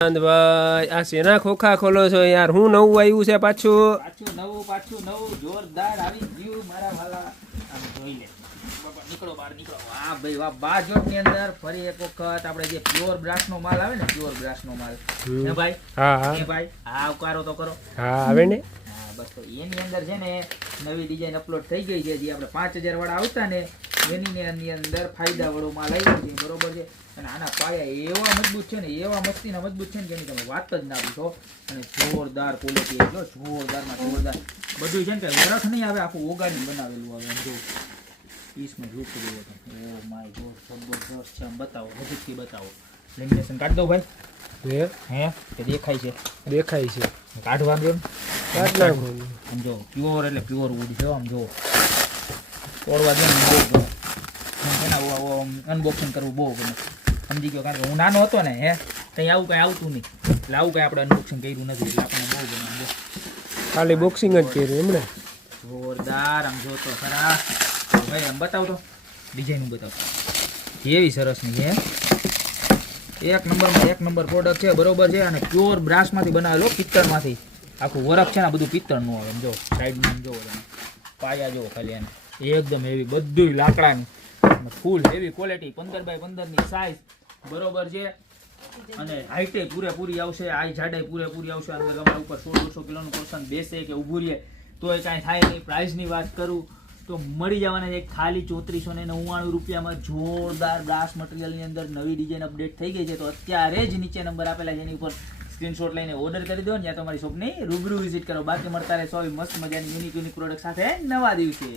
ભાઈ આ શેના ખોખા ખોલો છો યાર? હું નવું આવ્યું છે પાછું? પાછું નવું જોરદાર આવી ગયું મારા વાલા. આમ જોઈ લે બાબા, નીકળો બહાર નીકળો. વાહ ભાઈ વાહ, બાજોટ ની અંદર ફરી એક વખત આપણે જે પ્યોર બ્રાસ નો માલ આવે ને, પ્યોર બ્રાસ નો માલ. હે ભાઈ? હા હા હે ભાઈ, હા આવકારો તો કરો. હા આવે ને. હા બસ, તો એની અંદર છે ને નવી ડિઝાઇન અપલોડ થઈ ગઈ છે. જે આપણે 5000 વાળા આવતા ને એની અંદર ફાયદા વાળો માલ આવ્યો છે, બરોબર છે. અને આના પાયા એવા મજબૂત છે ને, એવા મસ્તીના મજબૂત છે ને કે એની તમે વાત જ ના પૂછો. અને જોરદાર ક્વોલિટી, જો જોરદારમાં જોરદાર બધું છે ને, કે વરખ નહીં આવે, આખું ઓગાડીને બનાવેલું આવે. જો પીસમાં લુક જોવો તમે, ઓ માય ગોડ, જબરદસ્ત છે. આમ બતાવો, નજીકથી બતાવો. લેમિનેશન કાઢ દો ભાઈ. હે કે દેખાય છે? દેખાય છે. કાઢવા દો, કાઢ નાખો. આમ જો પ્યોર એટલે પ્યોર વુડ છે. આમ જો તોડવા દે ને બહુ ગમે, અનબોક્સિંગ કરવું બહુ ગમે, સમજી ગયો. કારણ કે હું નાનો હતો ને, હે કંઈ આવું કંઈ આવતું નહીં, એટલે આવું કંઈ આપણે અનબોક્સિંગ કર્યું નથી, એટલે આપણને બહુ ગમે. ખાલી બોક્સિંગ જ કર્યું એમણે. જોરદાર. આમ જો તો ખરા ભાઈ, આમ બતાવ તો ડિઝાઇન બતાવ, કેવી સરસ ની હે. એક નંબર પ્રોડક્ટ છે, બરોબર છે. અને પ્યોર બ્રાસમાંથી બનાવેલો, પિત્તળમાંથી. આખું વરખ છે ને બધું પિત્તળનું આવે. જો સાઈડમાં જો પાયા જો ખાલી, એને એકદમ હેવી, બધું લાકડાની, ફૂલ હેવી ક્વોલિટી. 15x15 ની સાઈઝ, બરોબર છે. અને હાઈટે પૂરેપૂરી આવશે, આ જાડાઈ પૂરેપૂરી આવશે. અંદર તમારા ઉપર 100-200 કિલોનું પોર્શન બેસે કે ઊભું રહે તોય કાંઈ થાય નહીં. પ્રાઇસની વાત કરું તો મળી જવાના છે ખાલી 3499 રૂપિયામાં. જોરદાર બ્રાસ મટીરિયલની અંદર નવી ડિઝાઇન અપડેટ થઈ ગઈ છે. તો અત્યારે જ નીચે નંબર આપેલા છે, એની ઉપર સ્ક્રીનશોટ લઈને ઓર્ડર કરી દો ને, યા તમારી શોપની રૂબરૂ વિઝિટ કરો. બાકી મળતા રહેશો આવી મસ્ત મજાની યુનિક પ્રોડક્ટ સાથે નવા દિવસે.